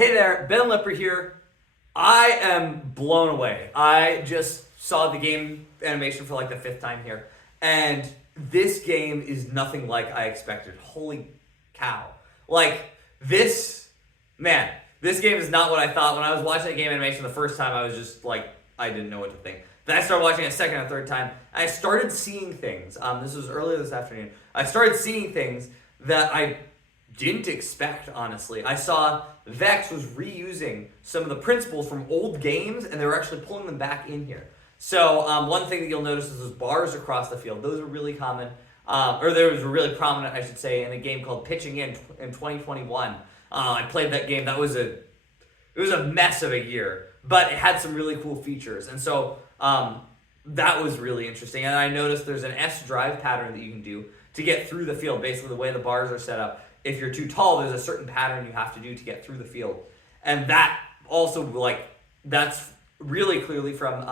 Hey there, Ben Lipper here. I am blown away. I just saw the game animation for like the 5th time here, and this game is nothing like I expected. Holy cow. Like, this game is not what I thought. When I was watching the game animation the first time, I was just like, I didn't know what to think. Then I started watching it a second and third time, and I started seeing things. This was earlier this afternoon. I started seeing things that I didn't expect, honestly. I saw VEX was reusing some of the principles from old games, and they were actually pulling them back in here. So one thing that you'll notice is those bars across the field. Those are really common, or they were really prominent, I should say, in a game called Pitching in 2021. I played that game. It was a mess of a year, but it had some really cool features, and so that was really interesting. And I noticed there's an S drive pattern that you can do to get through the field. Basically, the way the bars are set up. If you're too tall, there's a certain pattern you have to do to get through the field. And that also, that's really clearly from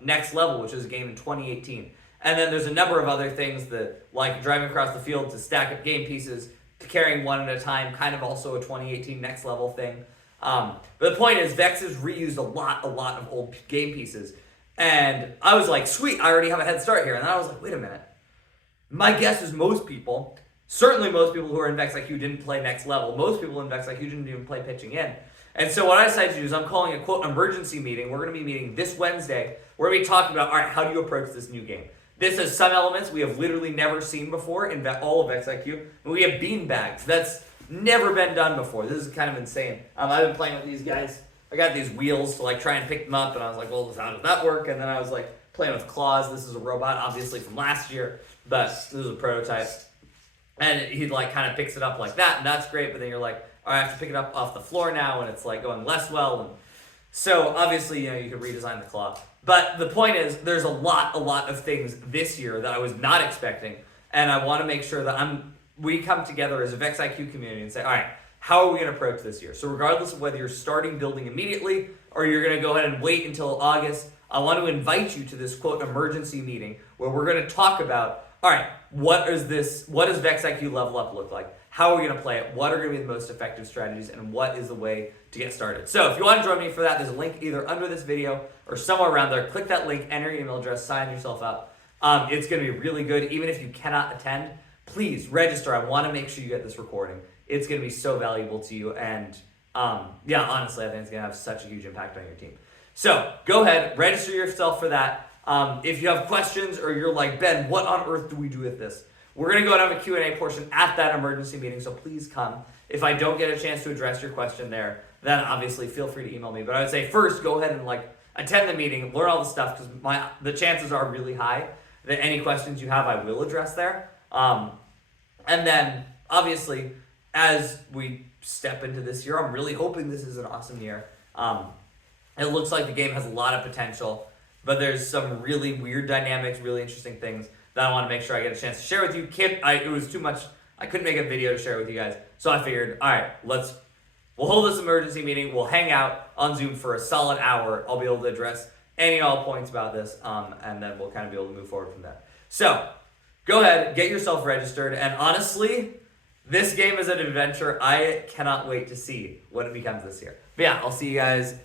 Next Level, which is a game in 2018. And then there's a number of other things that, like driving across the field to stack up game pieces, to carrying one at a time, kind of also a 2018 Next Level thing. But the point is, VEX has reused a lot of old game pieces. And I was like, sweet, I already have a head start here. And then I was like, wait a minute. My guess is certainly most people who are in VEX IQ didn't play Next Level. Most people in VEX IQ didn't even play Pitching in. And so what I decided to do is I'm calling a, quote, emergency meeting. We're going to be meeting this Wednesday. We're going to be talking about, all right, how do you approach this new game? This has some elements we have literally never seen before in all of VEX IQ. And we have beanbags. That's never been done before. This is kind of insane. I've been playing with these guys. I got these wheels to try and pick them up. And I was like, well, how does that work? And then I was playing with claws. This is a robot, obviously, from last year. But this is a prototype. And he kind of picks it up like that, and that's great, but then you're like, all right, I have to pick it up off the floor now, and it's going less well. And so obviously, you could redesign the claw. But the point is, there's a lot of things this year that I was not expecting, and I want to make sure that we come together as a VEX IQ community and say, all right, how are we going to approach this year? So regardless of whether you're starting building immediately or you're going to go ahead and wait until August, I want to invite you to this, quote, emergency meeting where we're going to talk about, all right, what does VEX IQ Level Up look like? How are we going to play it? What are going to be the most effective strategies? And what is the way to get started? So if you want to join me for that, there's a link either under this video or somewhere around there. Click that link, enter your email address, sign yourself up. It's going to be really good. Even if you cannot attend, please register. I want to make sure you get this recording. It's going to be so valuable to you. And honestly, I think it's going to have such a huge impact on your team. So go ahead, register yourself for that. If you have questions or you're like, Ben, what on earth do we do with this? We're going to go and have a Q&A portion at that emergency meeting, so please come. If I don't get a chance to address your question there, then obviously feel free to email me. But I would say first, go ahead and attend the meeting, learn all the stuff, because the chances are really high that any questions you have, I will address there. And then, obviously, as we step into this year, I'm really hoping this is an awesome year. It looks like the game has a lot of potential. But there's some really weird dynamics, really interesting things that I want to make sure I get a chance to share with you. It was too much. I couldn't make a video to share with you guys. So I figured, all right, we'll hold this emergency meeting. We'll hang out on Zoom for a solid hour. I'll be able to address any and all points about this, and then we'll kind of be able to move forward from there. So go ahead, get yourself registered. And honestly, this game is an adventure. I cannot wait to see what it becomes this year. But yeah, I'll see you guys.